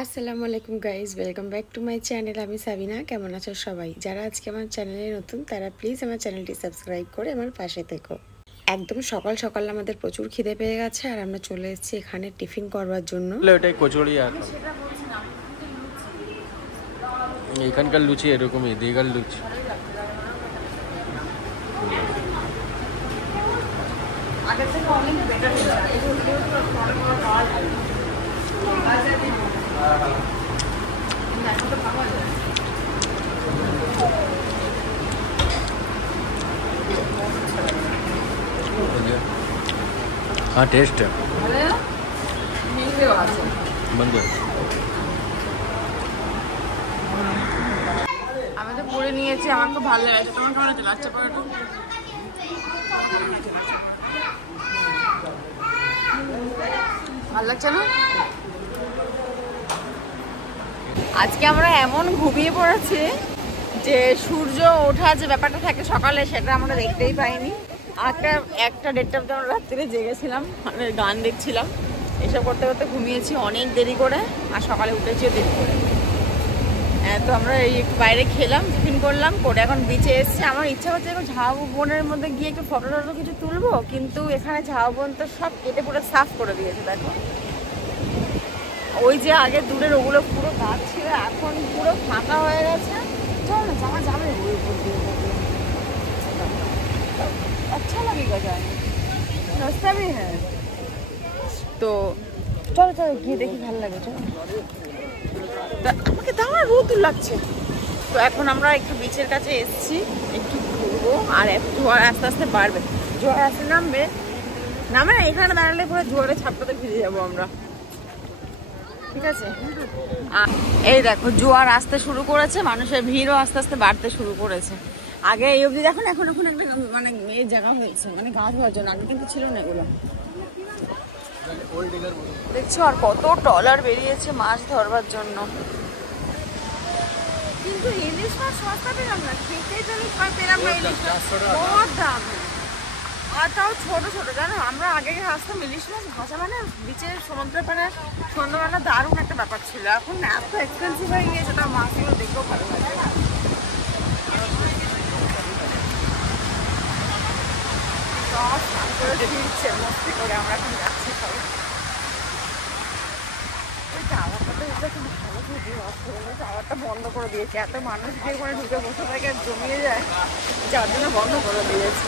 আসসালামু আলাইকুম guys, welcome back to my channel. আমি সাবিনা। কেমন আছো সবাই? যারা আজকে আমার চ্যানেলে নতুন তারা প্লিজ আমার চ্যানেলটি সাবস্ক্রাইব করে আমার পাশে থেকো। একদম সকাল সকাল আমাদের প্রচুর খিদে পেয়ে গেছে আর আমরা চলে এসেছি এখানে টিফিন করবার জন্য। ওটাই কচুরি। এখানকার লুচি এরকমই, দীঘার লুচি। हाँ टेस्ट है बंद আমি তো পরে নিয়েছি, আমার খুব ভালো লেগেছে। তোমার কেমন হচ্ছে লাচ্ছা পরোটা? ভালো লাগছে না? আজকে আমরা এমন ঘুমিয়ে পড়েছি যে সূর্য ওঠা যে ব্যাপারটা থাকে সকালে সেটা আমরা দেখতেই পাইনি। একটা দেড়টা অবধি আমরা রাত্রিরে জেগেছিলাম, মানে গান দেখছিলাম, এসব করতে করতে ঘুমিয়েছি অনেক দেরি করে, আর সকালে উঠেছিও দেরি করে। তো আমরা এই একটু বাইরে খেলাম, টিফিন করলাম, করে এখন বিচে এসেছি। আমার ইচ্ছা হচ্ছে এখন ঝাউবনের মধ্যে গিয়ে একটু ফটো টটো কিছু তুলবো, কিন্তু এখানে ঝাউবন তো সব কেটে পুরো সাফ করে দিয়েছে। দেখো ওই যে আগে দূরের ওগুলো পুরো গাছ ছিল, এখন পুরো ফাঁকা হয়ে গেছে। চল না, যাওয়া যাবে ওই উপর দিয়ে। আচ্ছা লাগেগা, যায় রাস্তা ভি হ্যাঁ। তো চলো চলো গিয়ে দেখি, ভালো লাগে। চলো, আমাকে দাঁড়া, রোদ লাগছে। তো এখন আমরা একটু বিচের কাছে এসেছি, একটু ঘুরবো, আর একটু জোয়ার আস্তে আস্তে বাড়বে। জোয়ার আস্তে নামবে না, এখানে দাঁড়ালে পুরো জোয়ারে ছাপটাতে ভিজে যাবো আমরা, ঠিক আছে? এই দেখো জোয়ার আসতে শুরু করেছে, মানুষের ভিড়ও আস্তে আস্তে বাড়তে শুরু করেছে। আগে এই অবধি দেখুন, এখন একটা মানে মেয়ের জায়গা হয়েছে, মানে গা ধোয়ার জন্য, আগে কিন্তু ছিল না এগুলো। দেখছো আর কত ট্রলার বেরিয়েছে মাছ ধরবার জন্য। কিন্তু ইলিশ মাছ সস্তা পেলাম না, খেতে পেলাম না ইলিশ মাছ, বহুত দাম। আর তাও ছোট ছোট, জানো আমরা আগে আসতাম ইলিশ মাছ ভাজা মানে বিচের সমুদ্রের পাড়ে সন্ধ্যাবেলা দারুণ একটা ব্যাপার ছিল। এখন এত এক্সপেন্সিভ হয়ে গিয়েছে, তাও মাছগুলো দেখতেও ভালো লাগে। সব স্নান করে ফিরছে মস্তি করে, আমরা এখন যাচ্ছি সবাই। টাওয়ারটা বন্ধ করে দিয়েছে, এত মানুষ যে করে ঢুকে বসে থাকে জমিয়ে যায়, যার জন্য বন্ধ করে দিয়েছে।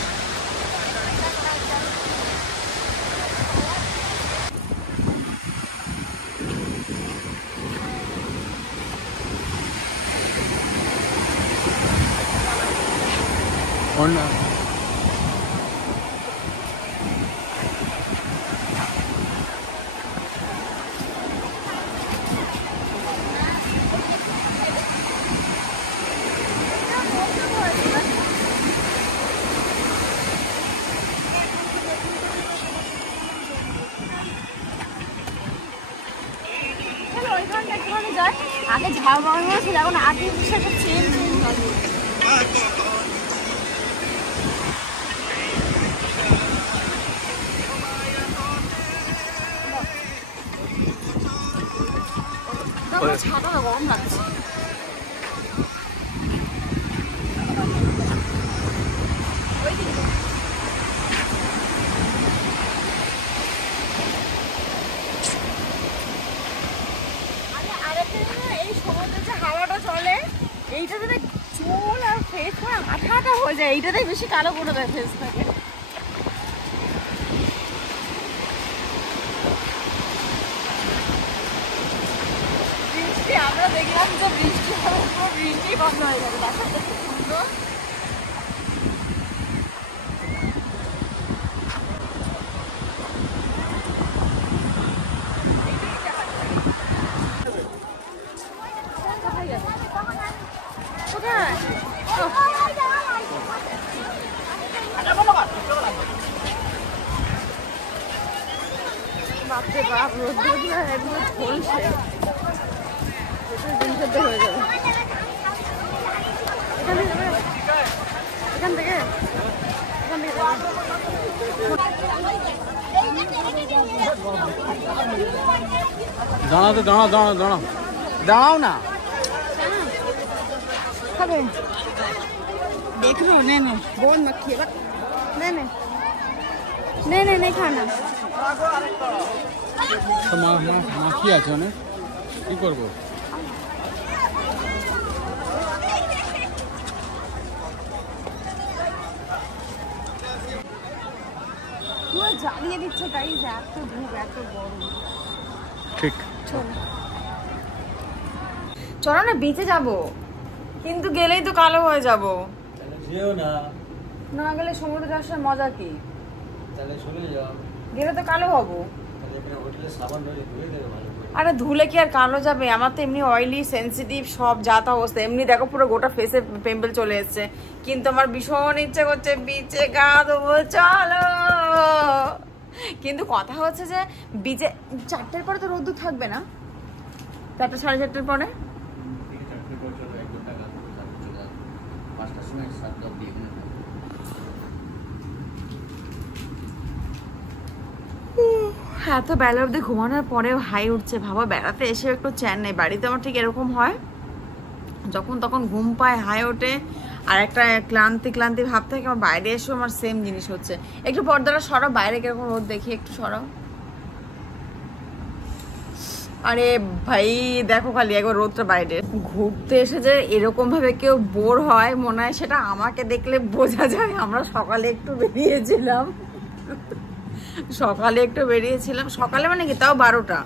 আগে ঝাল বানানো ছিল, এখন আর্টিফিশিয়াল চেঞ্জ ছাতাটা গরম লাগছে। এই সমুদ্রে যে হাওয়াটা চলে, এইটাতে চুল আর ফেস আঠা আঠা হয়ে যায়, এইটাতেই বেশি কালো করে দেয় ফেসটাকে। বৃষ্টি আমরা দেখলাম যে বৃষ্টি বৃষ্টি বন্ধ হয়ে যাবে। দেখো এটা কি সুন্দর। বাপরে বাপ, রোদ্দুর একদম ঝলসে, দিন সেদ্ধ হয়ে যাবে। এখান থেকে দাঁড়াও তো, দাঁড়াও না। খাবে देख लो। नहीं नहीं बहुत मक्खी है। नहीं नहीं नहीं नहीं नहीं खाना। মাখি আছে অনেক, কি করবো? জ্বালিয়ে দিচ্ছে গাইস, এত ধূপ এত গরম। ঠিক, চলো না বিচে যাবো, কিন্তু গেলেই তো কালো হয়ে যাবো। না গেলে সমুদ্র যাওয়ার মজা কি? গেলে তো কালো হবো। আরে ধুলে কি আর কালো যাবে? আমার তো এমনি অয়েলি সেন্সিটিভ সব যাতা অবস্থা। এমনি দেখো পুরো গোটা ফেসে পিম্পল চলে এসছে, কিন্তু আমার ভীষণ ইচ্ছে করছে বিচে গা দেবো। চলো, কিন্তু কথা হচ্ছে যে বিচে 4টের পরে তো রোদ্দুর থাকবে না। 4টা 4:30 পরে এত বেলা অব্দি ঘুমানোর পরেও হাই উঠছে। ভাবা, বেড়াতে এসে একটু চ্যান নেই। বাড়িতে আমার ঠিক এরকম হয়, যখন তখন ঘুম পায়, হাই ওঠে, আর একটা ক্লান্তি ভাব থাকে। আমার বাইরে এসেও আমার সেম জিনিস হচ্ছে। একটু পর্দাটা সরাও, বাইরে কিরকম রোদ দেখি, একটু সরাও। আরে ভাই দেখো খালি একবার রোদটা বাইরে। ঘুরতে এসে যে এরকম ভাবে কেউ বোর হয় মনে হয় সেটা আমাকে দেখলে বোঝা যায়। আমরা সকালে একটু বেরিয়েছিলাম, সকালে মানে কি তাও 12টা,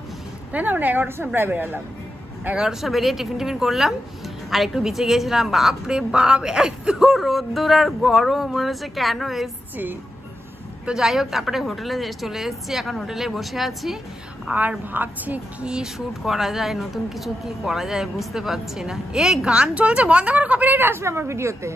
তাই না? মানে 11টার সময় প্রায় বেরোলাম। 11টার সময় বেরিয়ে টিফিন করলাম আর একটু বিচে গিয়েছিলাম। বাপরে বাপ, এত রোদ্দুর আর গরম, মনে হচ্ছে কেন এসছি। তো যাই হোক, তারপরে হোটেলে চলে এসেছি। এখন হোটেলে বসে আছি আর ভাবছি কি শুট করা যায়, নতুন কিছু কি করা যায় বুঝতে পারছি না। এই গান চলছে, বন্ধ করে, কপিরাইট আসবে আমার ভিডিওতে।